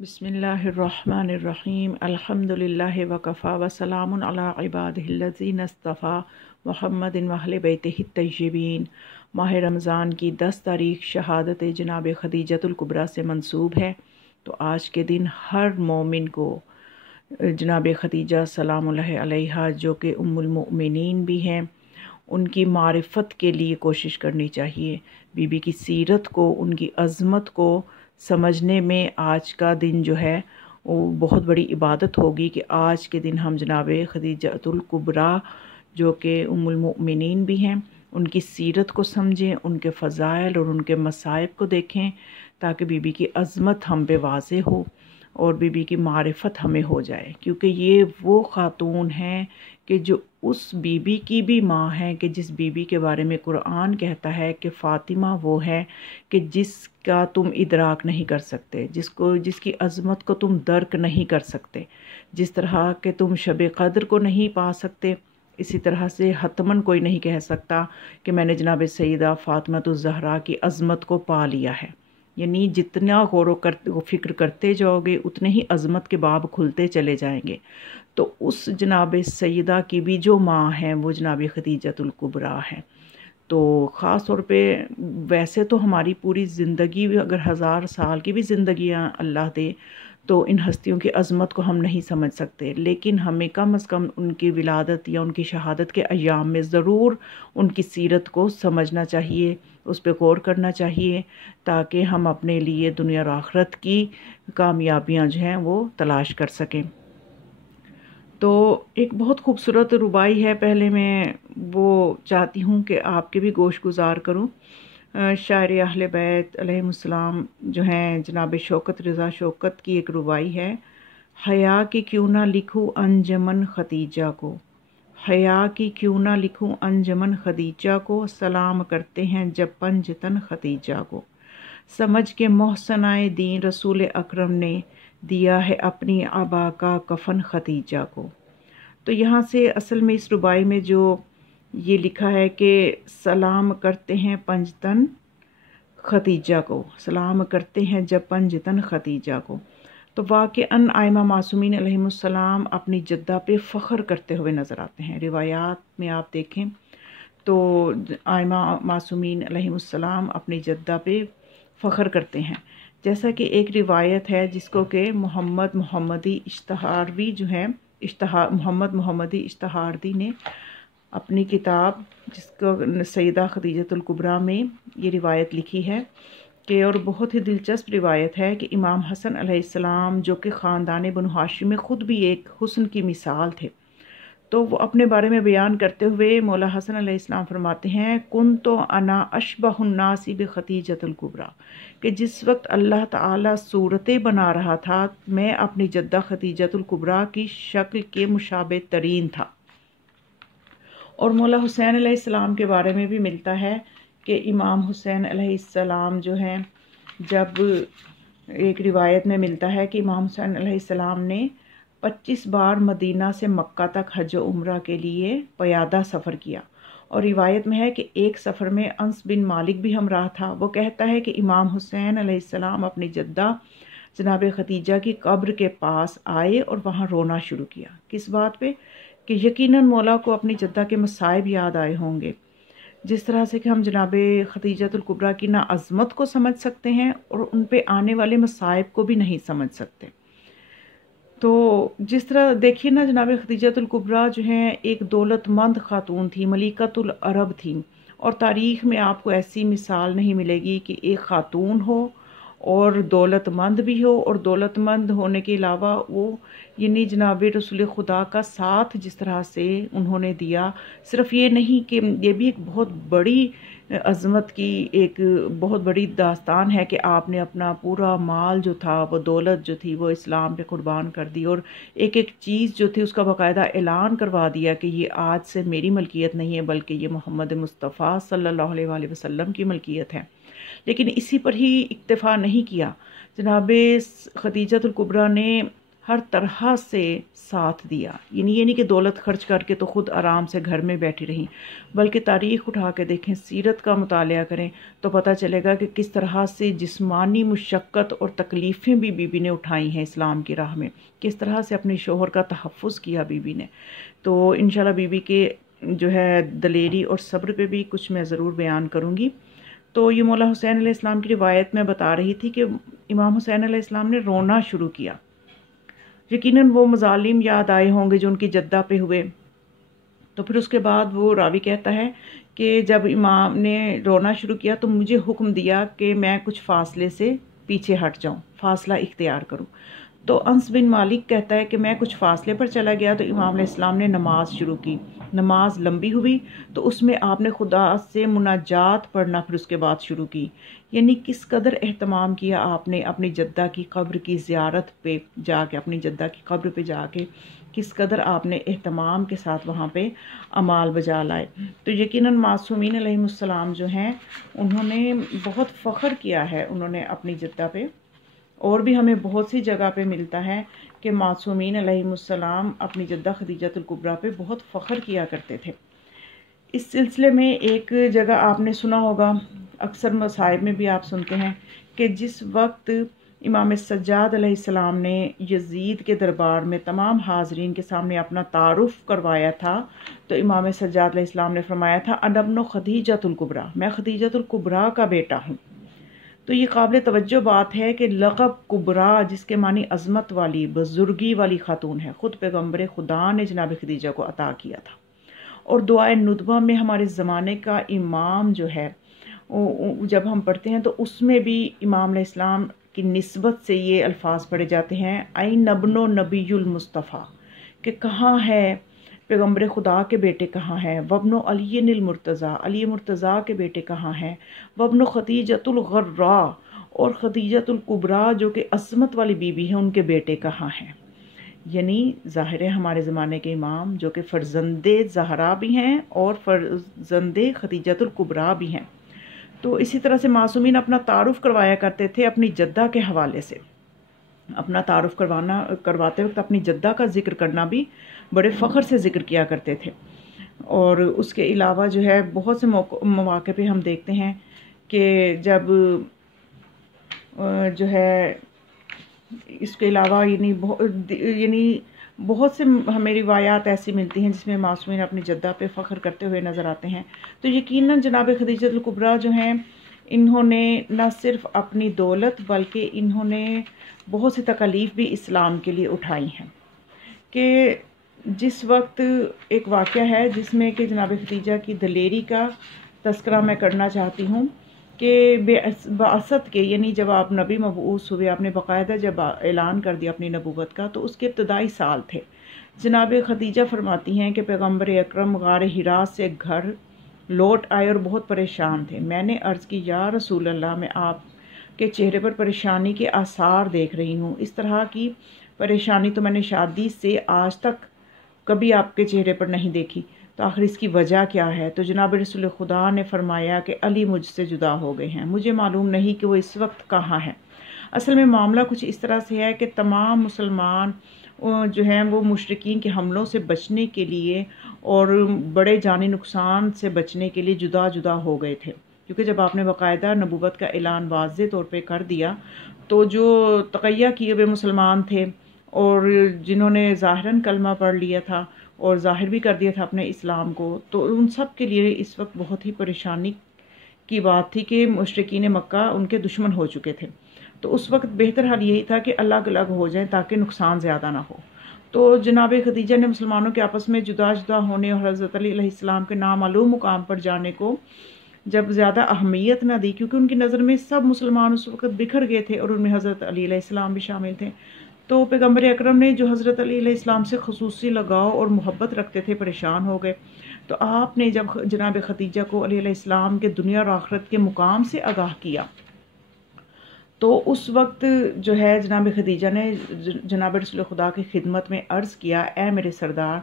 بسم اللہ الرحمن الرحیم الحمدللہ وکفا وسلام علی عبادہ الذین اصطفیٰ محمد واہل بیتہ الطیبین۔ ماہ رمضان کی 10 تاریخ شہادت جناب خدیجۃ الکبریٰ سے منسوب ہے، تو آج کے دن ہر مومن کو جناب خدیجہ سلام اللہ علیہا جو کہ ام المؤمنین بھی ہیں، ان کی معرفت کے لیے کوشش کرنی چاہیے۔ بی بی کی سیرت کو، ان کی عظمت کو سمجھنے میں آج کا دن جو ہے وہ بہت بڑی عبادت ہوگی کہ آج کے دن ہم جناب خدیجۃ الکبریٰ جو کہ ام المؤمنین بھی ہیں، ان کی سیرت کو سمجھیں، ان کے فضائل اور ان کے مصائب کو دیکھیں، تاکہ بی بی کی عظمت ہم پہ واضح ہو اور بی بی کی معرفت ہمیں ہو جائے، کیونکہ یہ وہ خاتون ہیں کہ جو اس بی بی کی بھی ماں ہے کہ جس بی بی کے بارے میں قرآن کہتا ہے کہ فاطمہ وہ ہے کہ جس کا تم ادراک نہیں کر سکتے، جس کی عظمت کو تم درک نہیں کر سکتے، جس طرح کہ تم شب قدر کو نہیں پا سکتے، اسی طرح سے حتماً کوئی نہیں کہہ سکتا کہ میں نے جناب سیدہ فاطمہ الزہرا کی عظمت کو پا لیا ہے۔ یعنی جتنا غور و فکر کرتے جاؤ گے اتنے ہی عظمت کے باب کھلتے چلے جائیں گے۔ تو اس جناب سیدہ کی بھی جو ماں ہیں وہ جناب خدیجۃ الکبریٰ ہیں۔ تو خاص طور پہ ویسے تو ہماری پوری زندگی اگر 1000 سال کی بھی زندگیاں اللہ دے تو ان ہستیوں کی عظمت کو ہم نہیں سمجھ سکتے، لیکن ہمیں کم از کم ان کی ولادت یا ان کی شہادت کے ایام میں ضرور ان کی سیرت کو سمجھنا چاہیے، اس پہ غور کرنا چاہیے، تاکہ ہم اپنے لیے دنیا اور آخرت کی کامیابیاں جو ہیں وہ تلاش کر سکیں۔ تو ایک بہت خوبصورت ربائی ہے، پہلے میں وہ چاہتی ہوں کہ آپ کے بھی گوش گزار کروں۔ شاعر اہل بیت علیہ السلام جو ہیں جناب شوکت رضا شوکت کی ایک ربائی ہے، حیا کی کیوں نہ لکھوں انجمن خدیجہ کو، حیا کی کیوں نہ لکھوں انجمن خدیجہ کو، سلام کرتے ہیں جب پنجتن خدیجہ کو، سمجھ کے محسنائے دین رسول اکرم نے دیا ہے اپنی عبا کا کفن خدیجہ کو۔ تو یہاں سے اصل میں اس ربائی میں جو یہ لکھا ہے کہ سلام کرتے ہیں پنجتن خدیجہ کو، سلام کرتے ہیں جب پنجتن خدیجہ کو، تو واقعاً آئمہ معصومین علیہم السلام اپنی جدہ پہ فخر کرتے ہوئے نظر آتے ہیں۔ روایات میں آپ دیکھیں تو آئمہ معصومین علیہم السلام اپنی جدہ پہ فخر کرتے ہیں، جیسا کہ ایک روایت ہے جس کو کہ محمد محمدی اشتہاردی نے اپنی کتاب جس کو سیدہ خدیجۃ الکبریٰ میں یہ روایت لکھی ہے کہ، اور بہت ہی دلچسپ روایت ہے کہ امام حسن علیہ السلام جو کہ خاندان بنو ہاشم میں خود بھی ایک حسن کی مثال تھے، تو وہ اپنے بارے میں بیان کرتے ہوئے مولا حسن علیہ السلام فرماتے ہیں کنت انا اشبہ الناس بخدیجۃ الکبریٰ، کہ جس وقت اللہ تعالیٰ صورتیں بنا رہا تھا میں اپنی جدہ خدیجۃ الکبریٰ کی شکل کے مشابہ ترین تھا۔ اور مولا حسین علیہ السلام کے بارے میں بھی ملتا ہے کہ امام حسین علیہ السلام جو ہیں، جب ایک روایت میں ملتا ہے کہ امام حسین علیہ السلام نے 25 بار مدینہ سے مکہ تک حج و عمرہ کے لیے پیادہ سفر کیا، اور روایت میں ہے کہ ایک سفر میں انس بن مالک بھی ہمراہ تھا۔ وہ کہتا ہے کہ امام حسین علیہ السلام اپنی جدہ جناب خدیجہ کی قبر کے پاس آئے اور وہاں رونا شروع کیا، کس بات پہ کہ یقیناً مولا کو اپنی جدہ کے مصائب یاد آئے ہوں گے، جس طرح سے کہ ہم جناب خدیجۃ الکبریٰ کی نہ عظمت کو سمجھ سکتے ہیں اور ان پہ آنے والے مصائب کو بھی نہیں سمجھ سکتے۔ تو جس طرح دیکھیے نا، جناب خدیجۃ الکبریٰ جو ہیں ایک دولت مند خاتون تھی، ملکۃ العرب تھی، اور تاریخ میں آپ کو ایسی مثال نہیں ملے گی کہ ایک خاتون ہو اور دولت مند بھی ہو، اور دولت مند ہونے کے علاوہ وہ یعنی جناب رسول خدا کا ساتھ جس طرح سے انہوں نے دیا، صرف یہ نہیں کہ یہ بھی ایک بہت بڑی عظمت کی ایک بہت بڑی داستان ہے کہ آپ نے اپنا پورا مال جو تھا، وہ دولت جو تھی، وہ اسلام پہ قربان کر دی، اور ایک ایک چیز جو تھی اس کا باقاعدہ اعلان کروا دیا کہ یہ آج سے میری ملکیت نہیں ہے بلکہ یہ محمد مصطفیٰ صلی اللہ علیہ وآلہ وسلم کی ملکیت ہے۔ لیکن اسی پر ہی اکتفا نہیں کیا، جناب خدیجۃ الکبریٰ نے ہر طرح سے ساتھ دیا. یعنی یہ نہیں کہ دولت خرچ کر کے تو خود آرام سے گھر میں بیٹھی رہیں، بلکہ تاریخ اٹھا کے دیکھیں، سیرت کا مطالعہ کریں تو پتہ چلے گا کہ کس طرح سے جسمانی مشقت اور تکلیفیں بھی بی بی نے اٹھائی ہیں اسلام کی راہ میں، کس طرح سے اپنے شوہر کا تحفظ کیا بی بی نے. تو انشاءاللہ بی بی کے جو ہے دلیری اور صبر پہ بھی کچھ میں ضرور بیان کروں گی. تو یہ مولا حسین علیہ السلام کی روایت میں بتا رہی تھی کہ امام حسین علیہ السلام نے رونا شروع کیا. یقیناً وہ مظالم یاد آئے ہوں گے جو ان کی جدہ پہ ہوئے. تو پھر اس کے بعد وہ راوی کہتا ہے کہ جب امام نے رونا شروع کیا تو مجھے حکم دیا کہ میں کچھ فاصلے سے پیچھے ہٹ جاؤں، فاصلہ اختیار کروں. تو انس بن مالک کہتا ہے کہ میں کچھ فاصلے پر چلا گیا تو امام علیہ السلام نے نماز شروع کی. نماز لمبی ہوئی تو اس میں آپ نے خدا سے مناجات پڑھنا پھر اس کے بعد شروع کی. یعنی کس قدر اہتمام کیا آپ نے اپنی جدہ کی قبر کی زیارت پہ جا کے، اپنی جدہ کی قبر پہ جا کے کس قدر آپ نے اہتمام کے ساتھ وہاں پہ اعمال بجا لائے. تو یقیناً معصومین علیہم السلام جو ہیں انہوں نے بہت فخر کیا ہے انہوں نے اپنی جدہ پہ. اور بھی ہمیں بہت سی جگہ پہ ملتا ہے کہ معصومین علیہم السلام اپنی جدہ خدیجۃ الکبریٰ پہ بہت فخر کیا کرتے تھے. اس سلسلے میں ایک جگہ آپ نے سنا ہوگا، اکثر مصائب میں بھی آپ سنتے ہیں کہ جس وقت امام سجاد علیہ السلام نے یزید کے دربار میں تمام حاضرین کے سامنے اپنا تعارف کروایا تھا تو امام سجاد علیہ السلام نے فرمایا تھا انا ابن خدیجۃ الکبریٰ، میں خدیجۃ الکبریٰ کا بیٹا ہوں. تو یہ قابل توجہ بات ہے کہ لقب کبریٰ جس کے معنی عظمت والی، بزرگی والی خاتون ہے، خود پیغمبر خدا نے جناب خدیجہ کو عطا کیا تھا. اور دعائے ندبہ میں ہمارے زمانے کا امام جو ہے جب ہم پڑھتے ہیں تو اس میں بھی امام علیہ السلام کی نسبت سے یہ الفاظ پڑھے جاتے ہیں این ابن نبی المصطفیٰ، کہ کہاں ہے پیغمبر خدا کے بیٹے کہاں ہیں. وابن علی المرتضیٰ، علی مرتضیٰ کے بیٹے کہاں ہیں. وابن خدیجۃ الغراء، اور خدیجۃ الکبریٰ جو کہ عظمت والی بی بی ہیں ان کے بیٹے کہاں ہیں. یعنی ظاہر ہے ہمارے زمانے کے امام جو کہ فرزند زہرا بھی ہیں اور فرزند خدیجۃ الکبریٰ بھی ہیں. تو اسی طرح سے معصومین اپنا تعارف کروایا کرتے تھے اپنی جدہ کے حوالے سے. اپنا تعارف کرواتے وقت اپنی جدہ کا ذکر کرنا بھی بڑے فخر سے ذکر کیا کرتے تھے. اور اس کے علاوہ جو ہے بہت سے مواقع پہ ہم دیکھتے ہیں کہ جب جو ہے اس کے علاوہ یعنی بہت سے ہمیں روایات ایسی ملتی ہیں جس میں معصومین اپنی جدہ پہ فخر کرتے ہوئے نظر آتے ہیں. تو یقیناً جناب خدیجۃ الکبریٰ جو ہیں انہوں نے نہ صرف اپنی دولت بلکہ انہوں نے بہت سی تکالیف بھی اسلام کے لیے اٹھائی ہیں. کہ جس وقت ایک واقعہ ہے جس میں کہ جناب خدیجہ کی دلیری کا تذکرہ میں کرنا چاہتی ہوں کہ بعثت کے، یعنی جب آپ نبی مبعوث ہوئے، آپ نے باقاعدہ جب اعلان کر دیا اپنی نبوت کا تو اس کے ابتدائی سال تھے. جناب خدیجہ فرماتی ہیں کہ پیغمبر اکرم غار حرا سے گھر لوٹ آئے اور بہت پریشان تھے. میں نے عرض کی یا رسول اللہ، میں آپ کے چہرے پر پریشانی کے آثار دیکھ رہی ہوں. اس طرح کی پریشانی تو میں نے شادی سے آج تک کبھی آپ کے چہرے پر نہیں دیکھی، تو آخر اس کی وجہ کیا ہے؟ تو جناب رسول خدا نے فرمایا کہ علی مجھ سے جدا ہو گئے ہیں، مجھے معلوم نہیں کہ وہ اس وقت کہاں ہیں. اصل میں معاملہ کچھ اس طرح سے ہے کہ تمام مسلمان جو ہیں وہ مشرکین کے حملوں سے بچنے کے لیے اور بڑے جانی نقصان سے بچنے کے لیے جدا جدا ہو گئے تھے. کیونکہ جب آپ نے باقاعدہ نبوت کا اعلان واضح طور پہ کر دیا تو جو تقیہ کیے ہوئے مسلمان تھے اور جنہوں نے ظاہراً کلمہ پڑھ لیا تھا اور ظاہر بھی کر دیا تھا اپنے اسلام کو، تو ان سب کے لیے اس وقت بہت ہی پریشانی کی بات تھی کہ مشرکین مکہ ان کے دشمن ہو چکے تھے. تو اس وقت بہتر حال یہی تھا کہ الگ الگ ہو جائیں تاکہ نقصان زیادہ نہ ہو. تو جناب خدیجہ نے مسلمانوں کے آپس میں جدا جدا ہونے اور حضرت علی علیہ السلام کے نامعلوم مقام پر جانے کو جب زیادہ اہمیت نہ دی، کیونکہ ان کی نظر میں سب مسلمان اس وقت بکھر گئے تھے اور ان میں حضرت علی علیہ السلام بھی شامل تھے. تو پیغمبر اکرم نے جو حضرت علی علیہ السلام سے خصوصی لگاؤ اور محبت رکھتے تھے پریشان ہو گئے. تو آپ نے جب جناب خدیجہ کو علی علیہ السلام کے دنیا اور آخرت کے مقام سے آگاہ کیا تو اس وقت جو ہے جناب خدیجہ نے جناب رسول خدا کی خدمت میں عرض کیا، اے میرے سردار،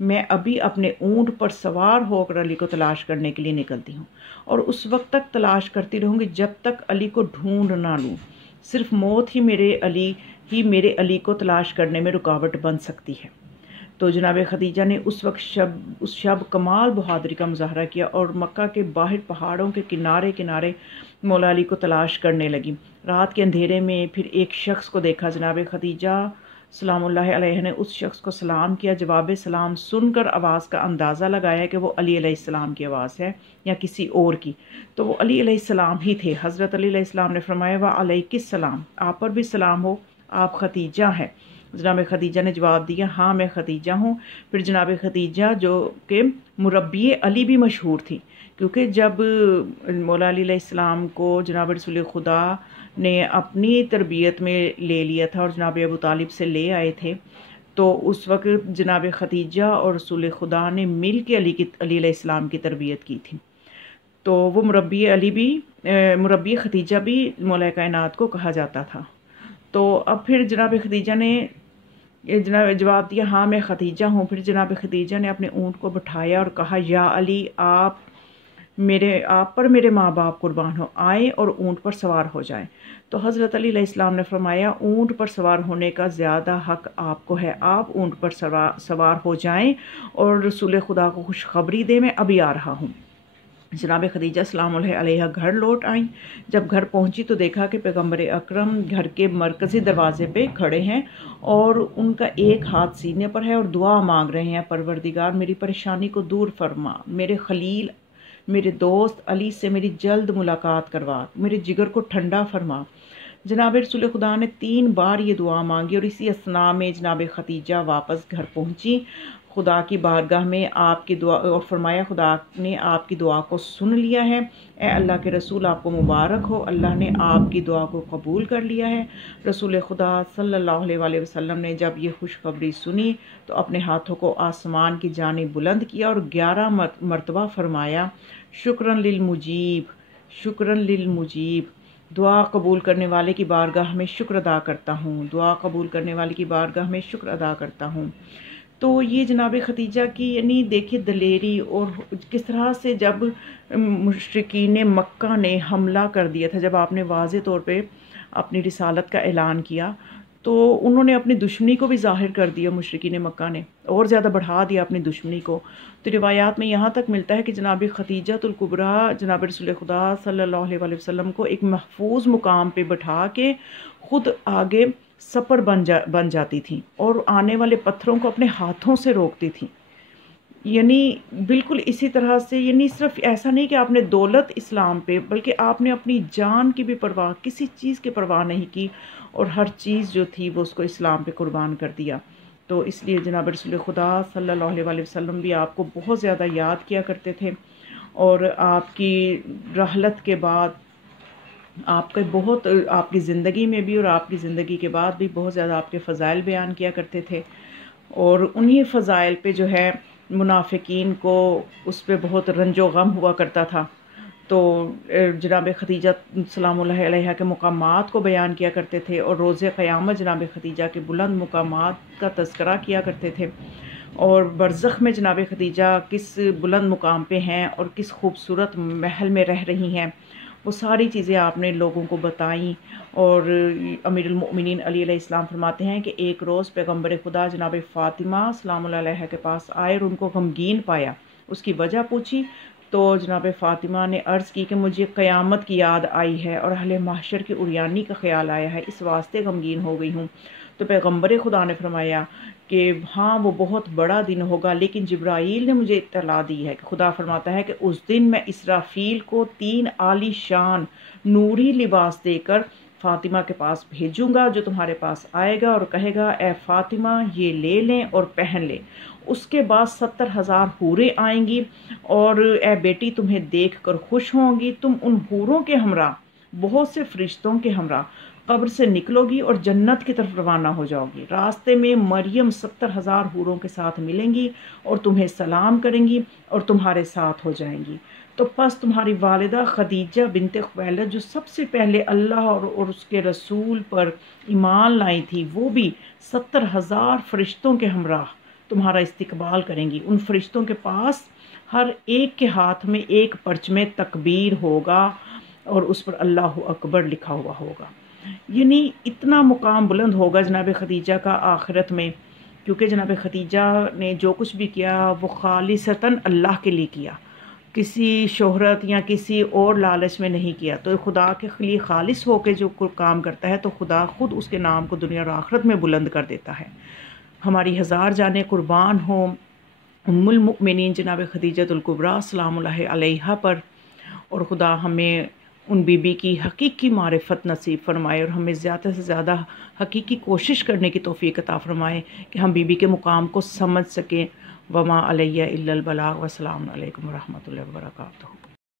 میں ابھی اپنے اونٹ پر سوار ہو کر علی کو تلاش کرنے کے لیے نکلتی ہوں اور اس وقت تک تلاش کرتی رہوں گی جب تک علی کو ڈھونڈ نہ لوں. صرف موت ہی میرے علی ہی میرے علی کو تلاش کرنے میں رکاوٹ بن سکتی ہے۔ تو جناب خدیجہ نے اس شب کمال بہادری کا مظاہرہ کیا اور مکہ کے باہر پہاڑوں کے کنارے کنارے مولا علی کو تلاش کرنے لگی۔ رات کے اندھیرے میں پھر ایک شخص کو دیکھا۔ جناب خدیجہ سلام اللہ علیہ نے اس شخص کو سلام کیا۔ جواب سلام سن کر آواز کا اندازہ لگایا کہ وہ علی علیہ السلام کی آواز ہے یا کسی اور کی، تو وہ علی علیہ السلام ہی تھے۔ حضرت علی علیہ السلام نے فرمایا وعلیک السلام، آپ پر بھی سلام ہو، آپ خدیجہ ہیں؟ جناب خدیجہ نے جواب دیا ہاں میں خدیجہ ہوں۔ پھر جناب خدیجہ جو کہ مربی علی بھی مشہور تھی، کیونکہ جب مولا علی علیہ السلام کو جناب رسول خدا نے اپنی تربیت میں لے لیا تھا اور جناب ابو طالب سے لے آئے تھے، تو اس وقت جناب خدیجہ اور رسول خدا نے مل کے علی علیہ السلام کی تربیت کی تھی۔ تو وہ مربی خدیجہ بھی مولا کائنات کو کہا جاتا تھا۔ تو اب پھر جناب خدیجہ نے جواب دیا ہاں میں خدیجہ ہوں۔ پھر جناب خدیجہ نے اپنے اونٹ کو بٹھایا اور کہا یا علی، آپ پر میرے ماں باپ قربان ہو، آئیں اور اونٹ پر سوار ہو جائیں۔ تو حضرت علی علیہ السلام نے فرمایا اونٹ پر سوار ہونے کا زیادہ حق آپ کو ہے، آپ اونٹ پر سوار ہو جائیں اور رسول خدا کو خوشخبری دیں، میں ابھی آ رہا ہوں۔ جناب خدیجہ سلام اللہ علیہ گھر لوٹ آئیں۔ جب گھر پہنچی تو دیکھا کہ پیغمبر اکرم گھر کے مرکزی دروازے پہ کھڑے ہیں اور ان کا ایک ہاتھ سینے پر ہے اور دعا مانگ رہے ہیں، پروردگار میری پریشانی کو دور فرما، میرے خلیل میرے دوست علی سے میری جلد ملاقات کروا، میرے جگر کو ٹھنڈا فرما۔ جناب رسول خدا نے 3 بار یہ دعا مانگی اور اسی اثناء میں جناب خدیجہ واپس گھر پہنچی، خدا کی بارگاہ میں آپ کی دعا اور فرمایا خدا نے آپ کی دعا کو سن لیا ہے، اے اللہ کے رسول آپ کو مبارک ہو، اللہ نے آپ کی دعا کو قبول کر لیا ہے۔ رسول خدا صلی اللہ علیہ وسلم نے جب یہ خوشخبری سنی تو اپنے ہاتھوں کو آسمان کی جانب بلند کیا اور 11 مرتبہ فرمایا شکرن للمجیب، شکرن للمجیب، دعا قبول کرنے والے کی بارگاہ میں شکر ادا کرتا ہوں، دعا قبول کرنے والے کی بارگاہ میں شکر ادا کرتا ہوں۔ تو یہ جناب خدیجہ کی یعنی دیکھیے دلیری اور کس طرح سے جب مشرکین مکہ نے حملہ کر دیا تھا، جب آپ نے واضح طور پہ اپنی رسالت کا اعلان کیا تو انہوں نے اپنی دشمنی کو بھی ظاہر کر دیا، مشرکین مکہ نے اور زیادہ بڑھا دیا اپنی دشمنی کو۔ تو روایات میں یہاں تک ملتا ہے کہ جناب خدیجہ الکبریٰ جناب رسول خدا صلی اللہ علیہ وسلم کو ایک محفوظ مقام پہ بٹھا کے خود آگے سپر بن جاتی تھیں اور آنے والے پتھروں کو اپنے ہاتھوں سے روکتی تھیں۔ یعنی بالکل اسی طرح سے، یعنی صرف ایسا نہیں کہ آپ نے دولت اسلام پہ، بلکہ آپ نے اپنی جان کی بھی پرواہ، کسی چیز کی پرواہ نہیں کی اور ہر چیز جو تھی وہ اس کو اسلام پہ قربان کر دیا۔ تو اس لیے جناب رسول خدا صلی اللہ علیہ وسلم بھی آپ کو بہت زیادہ یاد کیا کرتے تھے اور آپ کی رحلت کے بعد آپ کی زندگی میں بھی اور آپ کی زندگی کے بعد بھی بہت زیادہ آپ کے فضائل بیان کیا کرتے تھے، اور انہی فضائل پہ جو ہے منافقین کو اس پہ بہت رنج و غم ہوا کرتا تھا۔ تو جناب خدیجہ سلام اللہ علیہ کے مقامات کو بیان کیا کرتے تھے اور روز قیامت جناب خدیجہ کے بلند مقامات کا تذکرہ کیا کرتے تھے، اور برزخ میں جناب خدیجہ کس بلند مقام پہ ہیں اور کس خوبصورت محل میں رہ رہی ہیں، وہ ساری چیزیں آپ نے لوگوں کو بتائیں۔ اور امیر المؤمنین علی علیہ السلام فرماتے ہیں کہ ایک روز پیغمبر خدا جناب فاطمہ سلام اللہ علیہ کے پاس آئے اور ان کو غمگین پایا، اس کی وجہ پوچھی تو جناب فاطمہ نے عرض کی کہ مجھے قیامت کی یاد آئی ہے اور اہل محشر کی عریانی کا خیال آیا ہے، اس واسطے غمگین ہو گئی ہوں۔ تو پیغمبر خدا نے فرمایا کہ ہاں وہ بہت بڑا دن ہوگا، لیکن جبرائیل نے مجھے اطلاع دی ہے کہ خدا فرماتا ہے کہ اس دن میں اسرافیل کو 3 عالی شان نوری لباس دے کر فاطمہ کے پاس بھیجوں گا، جو تمہارے پاس آئے گا اور کہے گا اے فاطمہ یہ لے لیں اور پہن لیں۔ اس کے بعد 70,000 حوریں آئیں گی اور اے بیٹی تمہیں دیکھ کر خوش ہوں گی، تم ان حوروں کے ہمراہ بہت سے فرشتوں کے ہمراہ قبر سے نکلو گی اور جنت کی طرف روانہ ہو جاؤ گی۔ راستے میں مریم 70,000 حوروں کے ساتھ ملیں گی اور تمہیں سلام کریں گی اور تمہارے ساتھ ہو جائیں گی۔ تو پس تمہاری والدہ خدیجہ بنت خویلد جو سب سے پہلے اللہ اور اس کے رسول پر ایمان لائی تھی، وہ بھی 70,000 فرشتوں کے ہمراہ تمہارا استقبال کریں گی۔ ان فرشتوں کے پاس ہر ایک کے ہاتھ میں ایک پرچم تکبیر ہوگا اور اس پر اللہ اکبر لکھا ہوا ہوگا۔ یعنی اتنا مقام بلند ہوگا جناب خدیجہ کا آخرت میں، کیونکہ جناب خدیجہ نے جو کچھ بھی کیا وہ خالصتاً اللہ کے لیے کیا، کسی شہرت یا کسی اور لالچ میں نہیں کیا۔ تو خدا کے لیے خالص ہو کے جو کام کرتا ہے تو خدا خود اس کے نام کو دنیا اور آخرت میں بلند کر دیتا ہے۔ ہماری ہزار جانیں قربان ہوں ام المؤمنین جناب خدیجۃ الکبریٰ سلام اللہ علیہا پر، اور خدا ہمیں ان بی بی کی حقیقی معرفت نصیب فرمائے اور ہمیں زیادہ سے زیادہ حقیقی کوشش کرنے کی توفیق عطا فرمائے کہ ہم بی بی کے مقام کو سمجھ سکیں۔ وما علیہ الا البلاغ، والسلام علیکم ورحمۃ اللہ وبرکاتہ۔